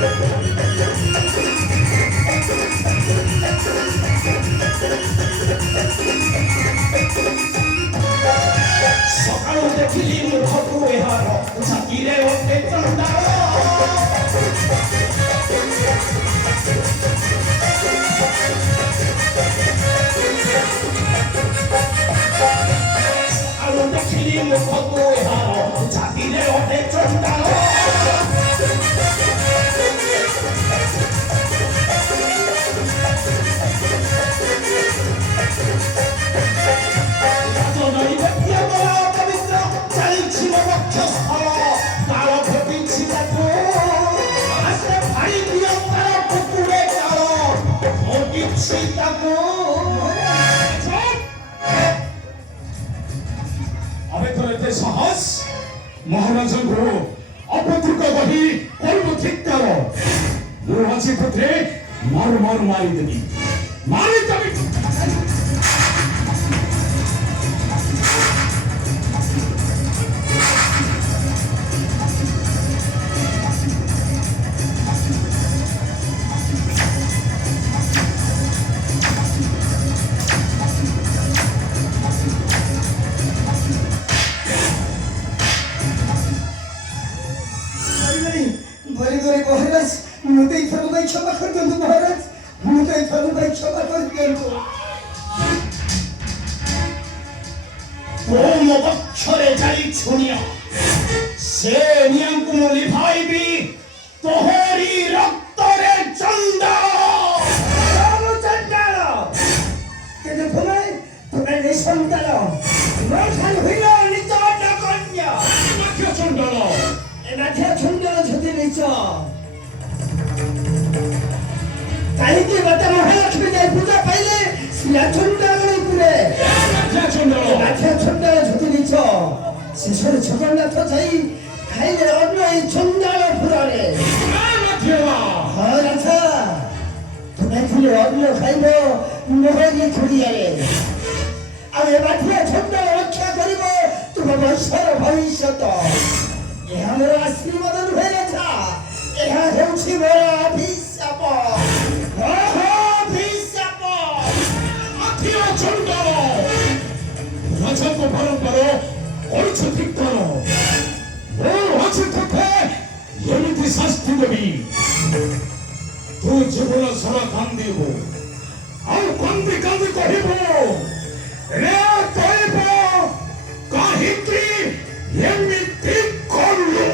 ସକାଳୁ ଦେଖିଲି ମୁଖକୁ ଏହାର ଛାତିରେ ଗୋଟେ ଚଣ୍ଡାଳ ସକାଳୁ ଦେଖିଲି ମୁଖକୁ ଏହାର ଛାତିରେ ଗୋଟେ ଚଣ୍ଡାଳ সাহস মহারাজଙ୍କୁ অপত্রিক বহি করব ঠিক তার ମୁଁ ଅଛି ପୁତ୍ରେ ମାରିଦେବି क्षमा कर दियो महाराज मुझे क्षमा कर दियो तुम बक्षरे जाई छुनिया से नियम को लिभाईबी तोहरी रक्त रे चंदा राम चंडाल के तुम्हें निसंतान मैं खान हुइला निचाट कन्या माथ्या चंडाल छति निचा काहींची माता महालक्ष्मी जाई पूजा पाइले सिया चंडाल पुरे माथ्या चंडाल छति निचा शेषर जगन्नाथ जाई खाइले अन्न ए चंडाल पुरारे हाँ राजा तुम्हें खाइले अन्न खाइबो मोहरी छुड़ियारे आमे माथ्या चंडाल रक्षा करिबो तुम वर्षर भविष्यत ए हमर आशीर्वाद नुहे राजा ଏହା ହେଉଛି ମୋର ଅଭିଶାପ ରାଜାଙ୍କ ପରମ୍ପରା କରିଛୁ ଠିକ୍ କର ମୁଁ ଅଛି ତୋତେ ଏମିତି ଶାସ୍ତି ଦେବି ତୁ ଜୀବନ ସାରା କାନ୍ଦିବୁ ଆଉ କାନ୍ଦି କହିବୁ ରେ କହିବ କାହିଁକି ଏମିତି କଲୁ